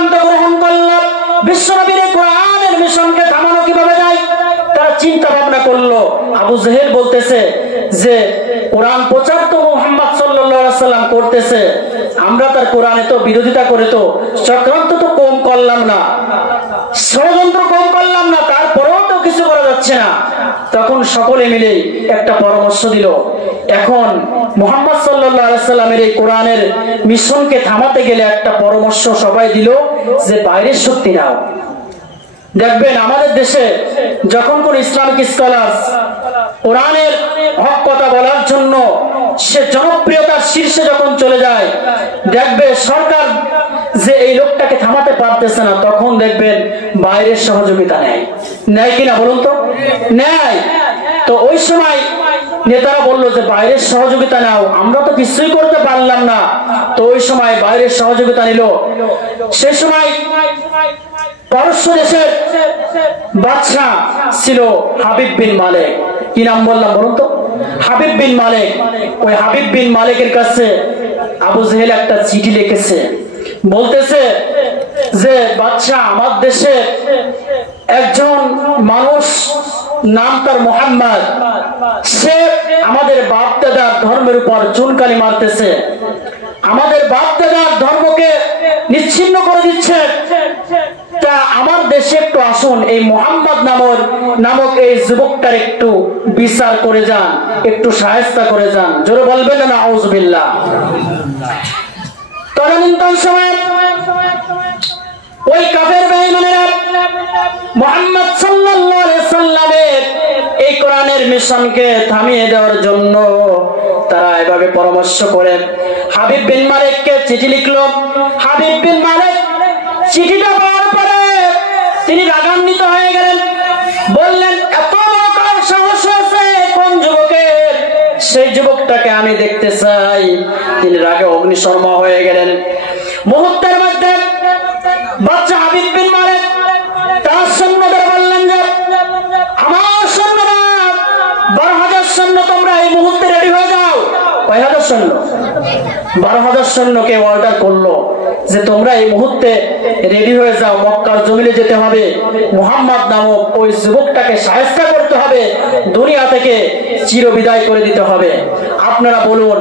সিদ্ধান্ত গ্রহণ করল বিশ্বনবীর কোরআনের মিশনকে থামানো কিভাবে যায়। তারা চিন্তা ভাবনা করলো। আবু জেহেল বলতেছে যে কোরআন প্রচার তো মুহাম্মদ সাল্লাল্লাহু আলাইহি সাল্লাম করতেছে, আমরা তার কোরআনে তো বিরোধিতা করে তো চক্রান্ত তো কম করলাম না, ষড়যন্ত্র কম করলাম না, তারপরেও তো কিছু করা যাচ্ছে না। তখন সকলে মিলে একটা পরামর্শ দিল। এখন মুহাম্মদ সাল্লাল্লাহু আলাইহি সাল্লামের এই কোরআনের মিশনকে থামাতে গেলে একটা পরামর্শ সবাই দিল যে বাইরের শক্তি নাও। দেখবেন আমাদের দেশে যখন কোন ইসলামিক স্কলার কোরআনের হক কথা বলার জন্য সে জনপ্রিয়তার শীর্ষে যখন চলে যায়, দেখবে সরকার যে এই লোকটাকে থামাতে পারতেছে না, তখন দেখবেন বাইরের সহযোগিতা নেয়। নেয় কিনা বলুন তো? নেয়। তো ওই সময় নেতারা বললো যে বাইরের সহযোগিতা নাও, আমরা তো কিছুই করতে পারলাম না। তো ওই সময় বাইরের সহযোগিতা নিল। সেই সময় পারস্য দেশের বাদশা ছিল হাবিব বিন মালিক। কি নাম বললাম বলুন তো? হাবিব বিন মালিক। ওই হাবিব বিন মালিকের কাছে আবু জেহেল একটা চিঠি লিখেছে, বলতেছে যে বাদশা, আমার দেশে একজন মানুষ নাম তার মুহাম্মদ, সে আমাদের বাপ দাদার ধর্মের উপর চুনকালি মারতেছে, আমাদের বাপ দাদার ধর্মকে নিচ্ছিন্ন করে দিচ্ছে। তা আমার দেশে একটু আসুন, এই মুহাম্মদ নামক এই যুবকটার একটু বিচার করে যান, একটু শায়েস্তা করে যান। জোরে বলবেন না নাউযুবিল্লাহ। তদানীন্তন সময় ওই কাফের বেঈমানেরা মুহাম্মদ সাল্লাল্লাহু আলাইহি সাল্লামের এই কোরআনের মিশনকে থামিয়ে দেওয়ার জন্য তারা এভাবে পরামর্শ করে হাবিব বিন মালিককে চিঠি লিখলো। হাবিব বিন মালিক চিঠিটা পাওয়ার পরে তিনি রাগান্বিত হয়ে গেলেন। বললেন, এত বড় কার সাহস আছে কোন যুবকের, সেই যুবকটাকে আমি দেখতে চাই। তিনি রাগে অগ্নিশর্মা হয়ে গেলেন। মুহূর্তের মধ্যে বাচ্চা হাবিব বিন মালিক তার সৈন্যদের বললেন যে আমার সৈন্যরা 12,000 সৈন্য, তোমরা এই মুহূর্তে রেডি হয়ে যাও। কয় হাজার সৈন্য? 12,000 সৈন্যকে অর্ডার করলো যে তোমরা এই মুহূর্তে রেডি হয়ে যাও, মক্কার জমিনে যেতে হবে, মুহাম্মদ নামক ওই যুবকটাকে শায়েস্তা করতে হবে, দুনিয়া থেকে চিরবিদায় করে দিতে হবে। আপনারা বলুন,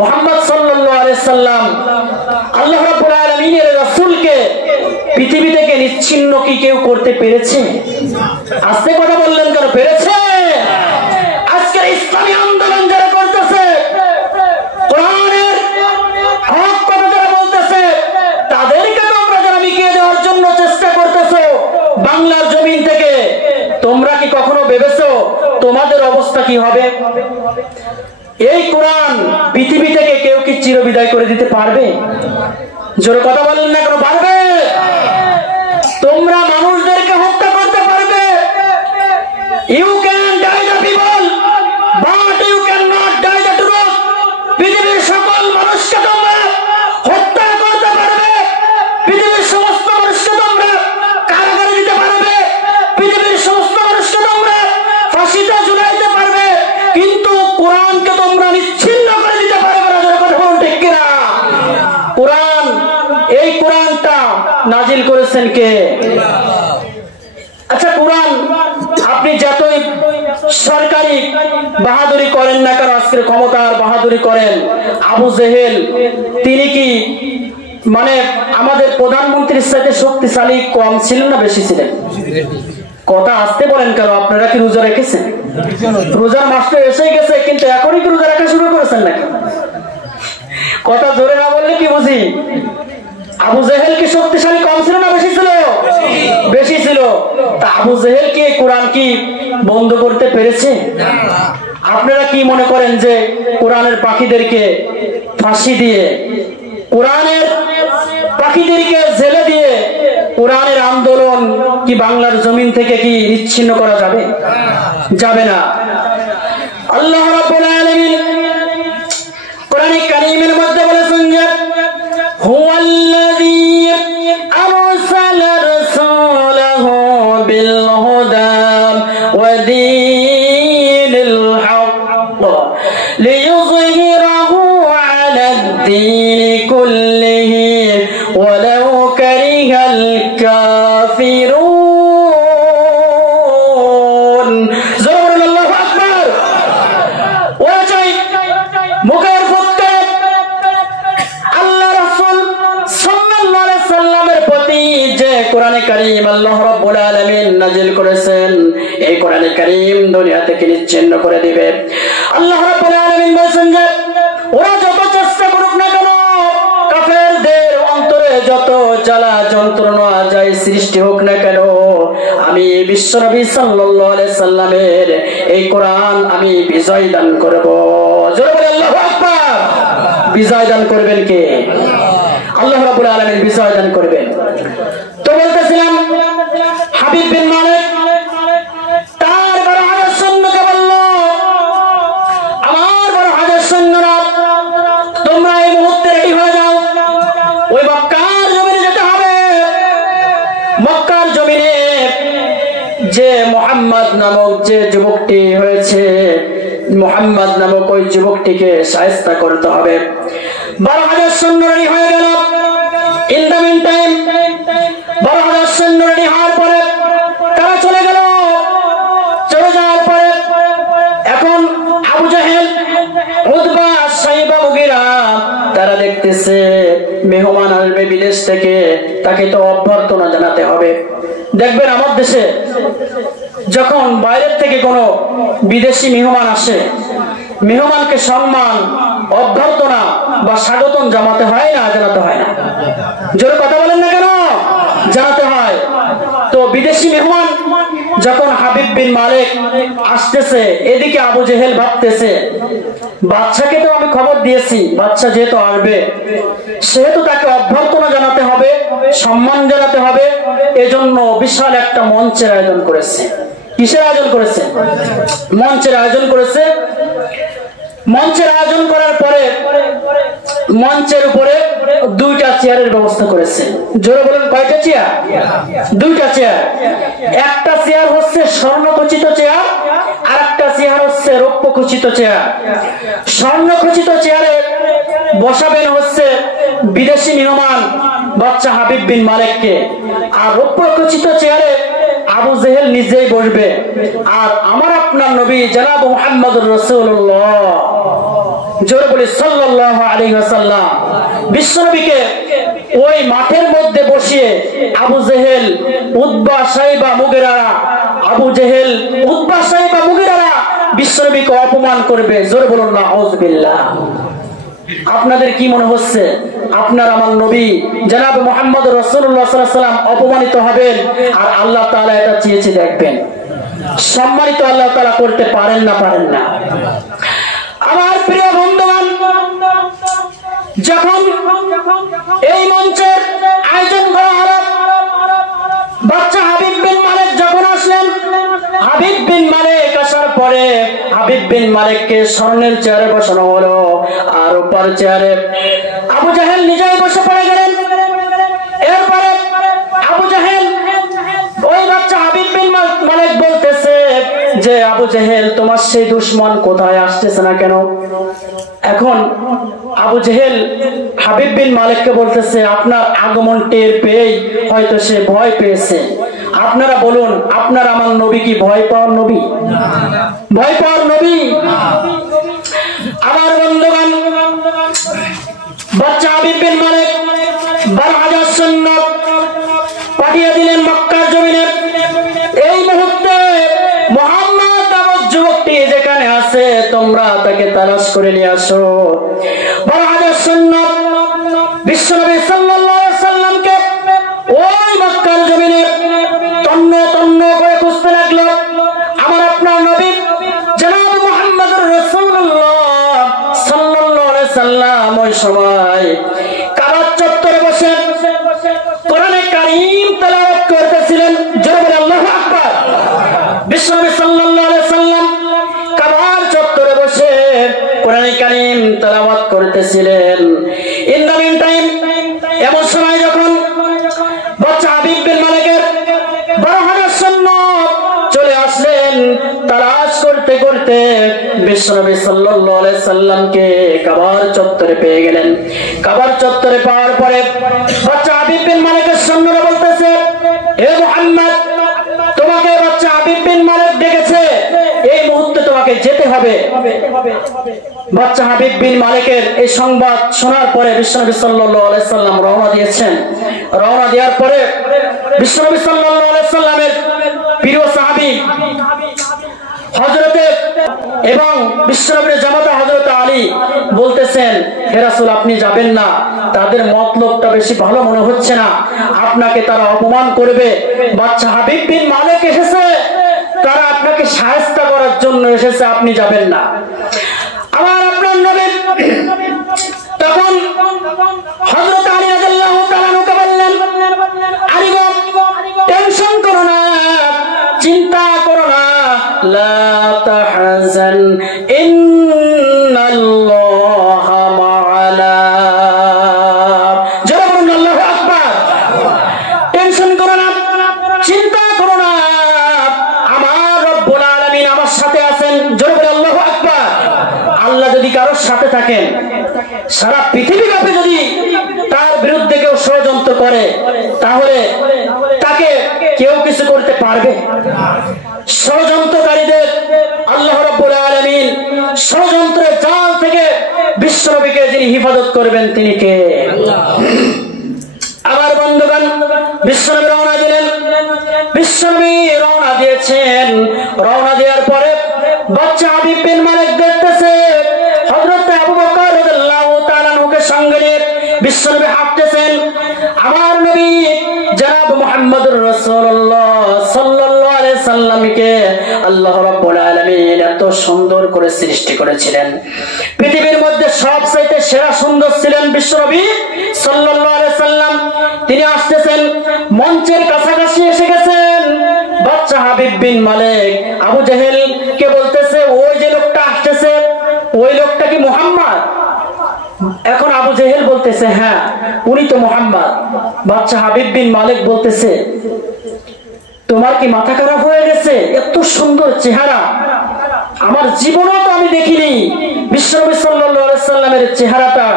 মুহাম্মদ সাল্লাল্লাহু আলাইহি সাল্লাম আল্লাহ রাব্বুল আলামিনের রাসূলকে পৃথিবী থেকে নিচ্ছিন্ন কি কেউ করতে পেরেছে? আজকে কথা বললেন কেন? পেরেছে? আজকে ইসলামী আন্দোলন যারা করতেছে, কোরআনের হক কথা যারা বলতেছে, তাদেরকে তোমরা যারা মিটিয়ে দেওয়ার জন্য চেষ্টা করতেছো বাংলার জমিন থেকে, তোমরা কি কখনো ভেবেছো তোমাদের অবস্থা কি হবে? এই কোরআন পৃথিবী থেকে কেউ কি চিরবিদায় করে দিতে পারবে? জোরে কথা বলেন না কেন? পারবে? তোমরা মানুষদেরকে হত্যা করতে পারবে, you can die the people but you can not die the truth. পৃথিবীর সকল মানুষকে তোমরা হত্যা করতে পারবে, পৃথিবীর সমস্ত মানুষকে তোমরা কারাগারে দিতে পারবে, পৃথিবীর সমস্ত মানুষকে তোমরা ফাঁসিতে ঝুলাইতে পারবে, কিন্তু কোরআনকে তোমরা নিচ্ছিন্ন করে দিতে পারবে না। জোরে কথা বলুন, ঠিক কিনা? কোরআন, এই কোরআনটা নাজিল করেছেন কে? আচ্ছা, কোরআন আপনি যতই সরকারি বাহাদুরি করেন না কেন, আজকের ক্ষমতার বাহাদুরি করেন, আবু জেহেল তিনি কি মানে আমাদের প্রধানমন্ত্রীর সাথে শক্তিশালী কম ছিলেন না বেশি ছিলেন? কথা আসতে বলেন কেন? আপনারা কি রোজা রেখেছেন? রোজার মাসটা এসে গেছে, কিন্তু এখনই কি রোজা রাখা শুরু করেছেন নাকি? কথা জোরে না বললে কি বুঝি? আবু জেহেল কি শক্তিশালী কম ছিল না বেশি ছিল? বেশি ছিল। তা আবু জেহেল কি কোরআন কি বন্ধ করতে পেরেছে? আপনারা কি মনে করেন যে কোরআনের পাখিদেরকে ফাঁসি দিয়ে, কোরআনের পাখিদেরকে জেলে দিয়ে কোরআনের আন্দোলন কি বাংলার জমিন থেকে কি নিচ্ছিন্ন করা যাবে? যাবে না। আল্লাহ রাব্বুল আলামিন কোরআনে কারীমের মধ্যে বলেছেন যে হুয়াল্লাযী আরসালা রাসূলাহু বিল হুদা ওয়া দীনিল হক লিইয়ুযহিরাহু আলাদ-দীনি কুল্লিহি ওয়ালাউ কারিহা কারীম দুনিয়া থেকে নিচ্ছিন্ন করে দিবে। আল্লাহ রাব্বুল আলামিন বলেন যে ওরা যত চেষ্টা করুক না কেন, কাফেরদের অন্তরে যত জ্বালা যন্ত্রণা যায় সৃষ্টি হোক না কেন, আমি বিশ্বনবী সাল্লাল্লাহু আলাইহি সাল্লামের এই কোরআন আমি বিজয় দান করব। জোরে বলে আল্লাহু আকবার। বিজয় দান করবেন কে? আল্লাহ রাব্বুল আলামিন বিজয় দান করবেন। তো বলতেছিলাম হাবিব বিন মালিক তার বড় হাজার সৈন্যকে বলল, আমার বড় হাজার সৈন্যরা তোমরা এই মুহূর্তে রেডি হয়ে যাও, ওই মক্কার জমিনে যেতে হবে। মক্কার জমিনে যে মুহাম্মদ নামক যে যুবকটি হয়েছে, মুহাম্মদ নামক ওই যুবকটিকে শায়েস্তা করতে হবে। 12,000 সৈন্য রেডি হয়ে গেল। ইন দ্য মিন টাইম 12,000 সৈন্য রেডি হওয়ার পরে তারা চলে গেল। চলে যাওয়ার পরে এখন আবু জাহেল, উতবা, সাইবা, মুগীরা তারা দেখতেছে মেহমান আসবে বিদেশ থেকে, তাকে তো অভ্যর্থনা জানাতে হবে। দেখবেন আমার দেশে যখন বাইরের থেকে কোনো বিদেশি মেহমান আসে, মেহমানকে সম্মান, অভ্যর্থনা বা স্বাগতম জানাতে হয় না জানাতে হয় না? জোরে কথা বলেন না কেন? জানাতে হয়। তো বিদেশি মেহমান যখন হাবিব বিন মালিক আসতেছে, এদিকে আবু জেহেল ভাবতেছে বাচ্চাকে তো আমি খবর দিয়েছি, বাচ্চা যেহেতু আসবে সেহেতু তাকে অভ্যর্থনা জানাতে হবে, সম্মান জানাতে হবে, এজন্য বিশাল একটা মঞ্চের আয়োজন করেছে। কিসের আয়োজন করেছে? মঞ্চের আয়োজন করেছে। মঞ্চের আয়োজন করার পরে মঞ্চের উপরে 2টা চেয়ারের ব্যবস্থা করেছে। জোরে বলেন কয়টা চেয়ার? 2টা চেয়ার। একটা চেয়ার হচ্ছে স্বর্ণখচিত চেয়ার, আর একটা চেয়ার হচ্ছে রৌপ্যখচিত চেয়ার। স্বর্ণখচিত চেয়ারে বসাবেন হচ্ছে বিদেশি মেহমান বাচ্চা হাবিব বিন মালিককে, আর রৌপ্যখচিত চেয়ারে আবু জেহেল নিজেই বসবে। আর আমার আপনার নবী জনাব মুহাম্মদুর রাসূলুল্লাহ, জোরে বলি সাল্লাল্লাহু আলাইহি ওয়াসাল্লাম, বিশ্বনবীকে ওই মাঠের মধ্যে বসিয়ে আবু জেহেল, উতবা, সাইবা, মুগীরারা, আবু জেহেল, উতবা, সাইবা, মুগীরারা বিশ্বনবীকে অপমান করবে। জোরে বলুন নাউযুবিল্লাহ। আপনাদের কি মনে হচ্ছে আপনার আমার নবী জনাব মুহাম্মদ রাসূলুল্লাহ সাল্লাল্লাহু আলাইহি ওয়াসাল্লাম অপমানিত হবেন, আর আল্লাহ তাআলা এটা চেয়েছে দেখবেন? সম্মানিত আল্লাহ তাআলা করতে পারেন না? পারেন না? আমার প্রিয় বন্ধুগণ, যখন এই মঞ্চের আয়োজন করা হলো, বাচ্চা হাবিব বিন মালিক যখন আসলেন, হাবিব বিন মালিক আসার পরে হাবিব বিন মালিককে স্বর্ণের চেয়ারে বসানো হলো, আর উপর চেয়ারে আবু জাহেল নিজেই বসে পড়ে গেলেন। এরপরে আবু জাহেল ওই বাচ্চা হাবিব বিন মালিক বলতেছে যে আবু জাহেল তোমার সেই দুশমন কোথায় আসতেছে না কেন? এখন আবু জাহেল হাবিব বিন মালিককে বলতেছে আপনার আগমন টের পেয়েই হয়তো সে ভয় পেয়েছে। আপনারা বলুন, আপনার আমার নবী কি ভয় পাওয়ার নবী? ভয় পাওয়ার নবী? আমার বন্ধুগণ, বাচ্চা হাবিব বিন মালিক 12,000 সৈন্য পাঠিয়ে দিলেন মক্কার জমিনে। এই মুহূর্তে মুহাম্মদ নামক যুবকটি যেখানে আছে তোমরা তাকে তালাশ করে নিয়ে আসো। 12,000 সৈন্য বিশ্বনবী সাল্লাল্লাহু আলাইহি সাল্লামকে ওই মক্কার জমিনে তন্ন তন্ন করে খুঁজতে লাগলো। আমার আপনার নবী জনাব মুহাম্মদুর রাসূলুল্লাহ সাল্লাল্লাহু আলাইহি সাল্লাম ওই সময় কাবার চত্বরে বসে কোরআনে কারীম তেলাওয়াত করতেছিলেন। জোরে বলে আল্লাহু আকবার। বিশ্বনবী সাল্লাল্লাহু আলাইহি সাল্লাম কাবার চত্বরে বসে কোরআনে কারীম তেলাওয়াত করতেছিলেন। ইন দ্য মিন টাইম এমন সময় যখন বাচ্চা হাবিব বিন মালিকের 12,000 সৈন্য চলে আসলেন, তালাশ করতে করতে বিশ্বনবী সাল্লাল্লাহু আলাইহি সাল্লামকে কাবার চত্বরে পেয়ে গেলেন। কাবার চত্বরে পাওয়ার পরে বাচ্চা হাবিব বিন মালিকের সৈন্যরা বলতেছে হে মুহাম্মদ, তোমাকে বাচ্চা হাবিব বিন মালিক ডেকেছে, এই মুহূর্তে তোমাকে যেতে হবে। বাচ্চা হাবিব বিন মালিকের এই সংবাদ শোনার পরে বিশ্বনবী সাল্লাল্লাহু আলাইহি সাল্লাম রওনা দিয়েছেন। রওনা দেওয়ার পরে বিশ্বনবী সাল্লাল্লাহু আলাইহি সাল্লামের প্রিয় সাহাবী হযরতে এবং বিশ্বনবীর জামাতা হযরত আলী বলতেছেন, হে রাসূল আপনি যাবেন না, তাদের মতলবটা বেশি ভালো মনে হচ্ছে না, আপনাকে তারা অপমান করবে। বাদশা হাবিব বিন মালিক এসেছে, তারা আপনাকে শায়েস্তা করার জন্য এসেছে, আপনি যাবেন না। আমার আপনার নবী তখন হযরত আলী রাদিয়াল্লাহু তাআলা কে বললেন, আলী গো টেনশন করো না, চিন্তা করো না, লা তাহজান ইন্নাল্লাহা মা'ানা। জোরে বলুন আল্লাহু আকবার। টেনশন করো না, চিন্তা করো না, আমার রব্বুল আলামিন আমার সাথে আছেন। জোরে বলুন আল্লাহু আকবার। আল্লাহ যদি কারোর সাথে থাকেন, সারা পৃথিবীব্যাপী যদি তার বিরুদ্ধে কেউ ষড়যন্ত্র করে, তাহলে তাকে কেউ কিছু করতে পারবে? ষড়যন্ত্রকারীদের আল্লাহ রাব্বুল আলামিন ষড়যন্ত্রের জাল থেকে বিশ্বনবীকে যিনি হিফাজত করবেন তিনি কে? আমার বন্ধুগণ, বিশ্বনবী রওনা দিলেন। বিশ্বনবী রওনা দিয়েছেন। রওনা দেওয়ার পরে বাদশা হাবিব বিন মালিক দেখতেছে হযরত আবু বকর রাদিয়াল্লাহু তাআলা কে সঙ্গে নিয়ে বিশ্বনবী হাঁটতেছেন। আমার নবী জনাব মুহাম্মদুর রাসূলুল্লাহ সাল্লাল্লাহু আলাইহি সাল্লামকে আল্লাহ রাব্বুল আলামিন এত সুন্দর করে সৃষ্টি করেছিলেন। পৃথিবীর মধ্যে সবচাইতে সেরা সুন্দর ছিলেন বিশ্বনবী সাল্লাল্লাহু আলাইহি সাল্লাম। তিনি আসতেছেন, মঞ্চের কাছাকাছি এসে গেছেন। বাদশা হাবিব বিন মালিক আবু জেহেল কে বলতেছে, ওই যে লোকটা আসতেছে ওই লোকটা কি মুহাম্মদ? এখন আবু জেহেল বলতেছে, হ্যাঁ উনি তো মুহাম্মদ। বাদশা হাবিব বিন মালিক বলতেছে, তোমার কি মাথা খারাপ হয়ে গেছে? এত সুন্দর চেহারা আমার জীবনেও তো আমি দেখিনি। বিশ্বনবী সাল্লাল্লাহু আলাইহি সাল্লামের চেহারাটা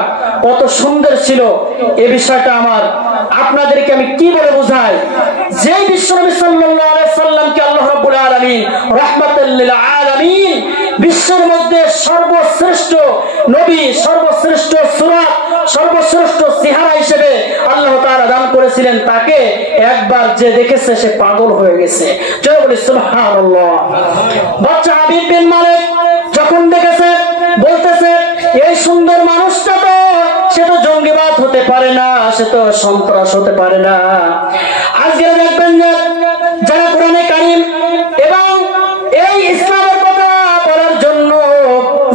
কত সুন্দর ছিল, এই বিষয়টা আমার আপনাদেরকে আমি কি বলে বোঝাই। যে বিশ্বনবী সাল্লাল্লাহু আলাইহি সাল্লামকে আল্লাহ রাব্বুল আলামিন রাহমাতুল লিল আলামিন, বিশ্বের মধ্যে সর্বশ্রেষ্ঠ নবী, সর্বশ্রেষ্ঠ সূরত, সর্বশ্রেষ্ঠ চেহারা হিসেবে আল্লাহ তাআলা দান করেছিলেন, তাকে একবার যে দেখেছে সে পাগল হয়ে গেছে। জয় বলি সুবহানাল্লাহ। বাদশা হাবিব বিন মালিক যখন দেখেছে বলতেছে, এই সুন্দর মানুষটা তো সে তো জঙ্গিবাদ হতে পারে না, সে তো সন্ত্রাস হতে পারে না। আজকে দেখবেন যে যারা কোরআনে কারীম এবং এই ইসলামের কথা বলার জন্য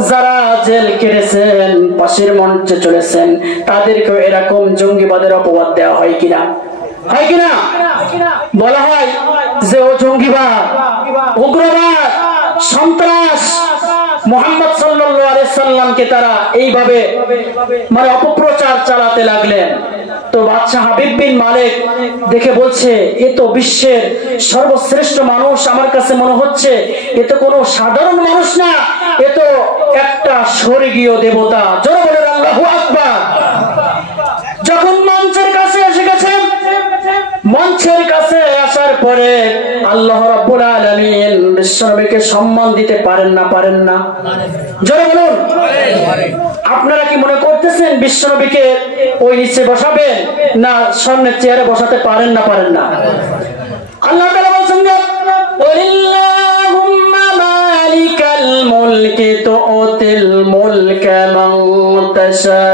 যারা জেল কেটেছেন, ফাঁসির মঞ্চে চলেছেন, তাদেরকে এরকম জঙ্গিবাদের অপবাদ দেওয়া হয় কিনা? হয় কিনা? বলা হয় যে ও জঙ্গিবাদ, উগ্রবাদ, সন্ত্রাস। মুহাম্মদ সাল্লাল্লাহু আলাইহি সাল্লামকে তারা এইভাবে মানে অপপ্রচার চালাতে লাগলেন। তো বাদশা হাবিব বিন মালিক দেখে বলছে, এ তো বিশ্বের সর্বশ্রেষ্ঠ মানুষ, আমার কাছে মনে হচ্ছে এ তো কোনো সাধারণ মানুষ না, এ তো একটা স্বর্গীয় দেবতা। জোরে বলেন আল্লাহু আকবার। যখন মঞ্চের কাছে এসে গেছে, মঞ্চের কাছে আসার পরে আল্লাহ রাব্বুল আলামিন বিশ্বনবীকে সম্মান দিতে পারেন না? পারেন না? জোরে বলুন। আপনারা কি মনে করতেছেন বিশ্বনবীকে ওই নিচে বসাবেন না সামনের চেয়ারে বসাতে পারেন না? পারেন না? আল্লাহ তাআলা বলেন, ওয়ালিল্লাহুম্মা মালিকাল মুলকি তুতিল মুলকা মান তাশা।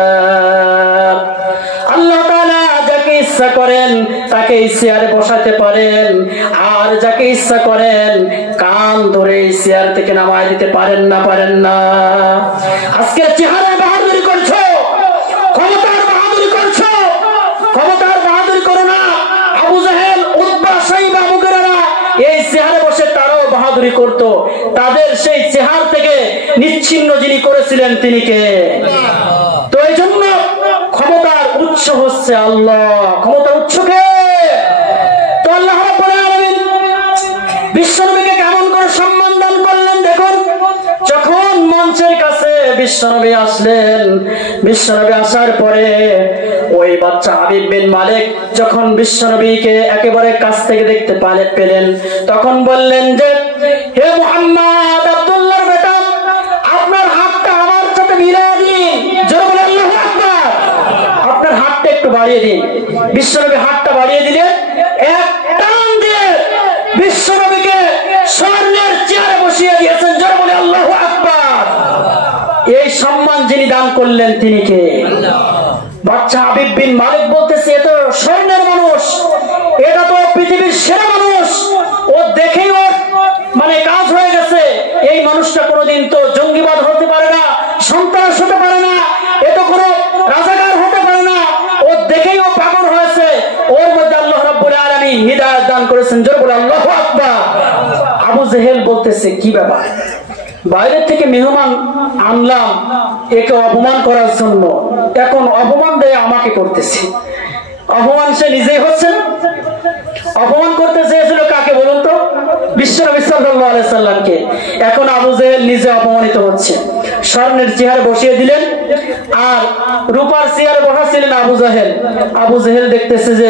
আল্লাহ তাআলা যাকে ইচ্ছা করেন তাকে চেয়ারে বসাতে পারেন, আর যাকে ইচ্ছা করেন কান ধরে চেয়ার থেকে নামায় দিতে পারেন না? পারেন না? আজকে চেহারায় বাহাদুরি করছো, ক্ষমতার বাহাদুরি করছো, ক্ষমতার বাহাদুরি করো না। আবু জেহেল, উতবা, শাইবা, মুগিরারা এই চেহারে বসে তারাও বাহাদুরি করতো। তাদের সেই চেহার থেকে নিচ্ছিন্ন যিনি করেছিলেন তিনি কে? তো এই জন্য ক্ষমতার উৎস হচ্ছে আল্লাহ। ক্ষমতার উৎস কে? তো আল্লাহ রাব্বুল আলামিন বিশ্বনবীকে কেমন করে সম্মান দান করলেন দেখুন। যখন মঞ্চের কাছে বিশ্বনবী আসলেন, বিশ্বনবী আসার পরে ওই বাদশা হাবিব বিন মালিক যখন বিশ্বনবীকে একেবারে কাছ থেকে দেখতে পেলেন, তখন বললেন যে, হে মুহাম্মদ আব্দুল্লাহর বেটা, আপনার হাতটা আমার সাথে মিলিয়ে দিন। জোরে বলেন আল্লাহু আকবার। আপনার হাতটা একটু বাড়িয়ে দিন। বিশ্বনবী হাতটা বাড়িয়ে দিলেন, এক টান দিয়ে বিশ্বনবীকে স্বর্ণের চেয়ারে বসিয়ে দিয়েছে। সম্মান যিনি দান করলেন তিনি কে? বাচ্চা হাবিব বিন মালিক বলতেছে, এ তো স্বর্ণের মানুষ, এটা তো পৃথিবীর সেরা মানুষ, ও দেখেই ওর মানে কাজ হয়ে গেছে। এই মানুষটা কোনোদিন তো জঙ্গিবাদ হতে পারে না, সন্ত্রাস হতে পারে না, এ তো কোনো রাজাকার হতে পারে না, ও দেখেই ও পাগল হয়েছে, ওর মধ্যে আল্লাহ রাব্বুল আলামিন হিদায়াত দান করেছেন। জোরে বলে আল্লাহু আকবার। আবু জেহেল বলতেছে, কি ব্যাপার, বাইরে থেকে মেহমান আনলাম একে অপমান করার জন্য, এখন অপমান দেয় আমাকে করতেছে। অপমান সে নিজেই হচ্ছে না, অপমান করতে চেয়েছিল কাকে বলুন তো? বিশ্বনবী সাল্লাল্লাহু আলাইহি সাল্লামকে। এখন আবু জেহেল নিজে অপমানিত হচ্ছে। স্বর্ণের চেয়ার বসিয়ে দিলেন আর রূপার চেয়ার বসাছিলেন আবু জেহেল। আবু জেহেল দেখতেছে যে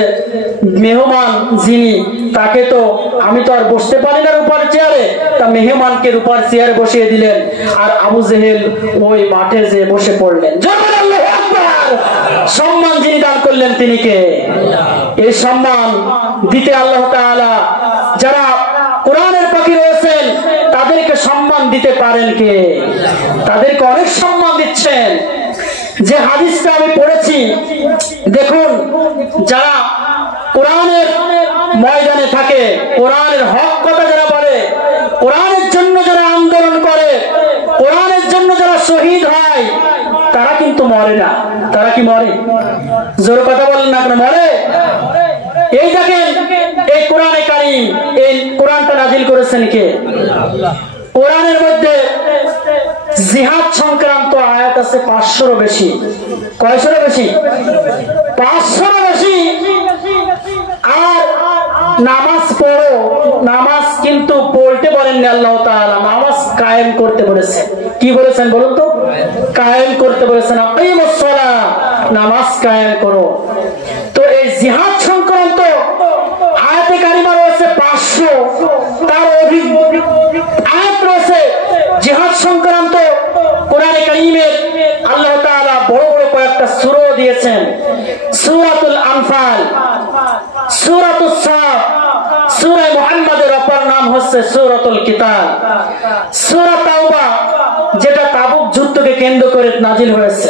মেহমান যিনি, তাকে তো আমি তো আর বসতে পারি না রূপার চেয়ারে, তা মেহমানকে রূপার চেয়ারে বসিয়ে দিলেন আর আবু জেহেল ওই মাঠে যে বসে পড়লেন। আল্লাহু আকবার। সম্মান যিনি দান করলেন তিনি কে? এই সম্মান দিতে আল্লাহ তাআলা যারা কোরআনের পাখি রয়েছেন তাদেরকে সম্মান দিতে পারেন কে? তাদেরকে অনেক সম্মান দিচ্ছেন। যে হাদিসটা আমি পড়েছি, দেখুন, যারা কোরআনের ময়দানে থাকে, কোরআনের হক কথা যারা বলে, কোরআনের জন্য যারা আন্দোলন করে, কোরআনের জন্য যারা শহীদ হয়, তারা কিন্তু মরে না। তারা কি মরে? জোর কথা বলেন না কেন? মরে। এই দেখেন, এই কোরআনে কারীম, এই কোরআনটা নাজিল করেছেন কে? কোরআনের মধ্যে জিহাদ সংক্রান্ত আয়াত আছে 500-এরও বেশি। কয়শোরও বেশি? 500-এরও বেশি। আর নামাজ পড়ো, নামাজ কিন্তু পড়তে বলেননি আল্লাহ তাআলা, নামাজ কায়েম করতে বলেছেন। কি বলেছেন বলুন তো? কায়েম করতে বলেছেন। আকিমুস সালাহ, নামাজ কায়েম করো। তো এই জিহাদ সংক্রান্ত আয়াতে কারিমা রয়েছে 500, তার অধিক আয়াত রয়েছে জিহাদ সংক্রান্ত কোরআনে কারীমের। আল্লাহ তাআলা বড় বড় কয়েকটা সূরা দিয়েছেন। সূরাতুল আনফাল, সূরাতুস সাফ, সূরা মুহাম্মাদের অপর নাম হচ্ছে সূরাতুল কিতাল, সূরা তাওবা যেটা তাবুক যুদ্ধকে কেন্দ্র করে নাজিল হয়েছে।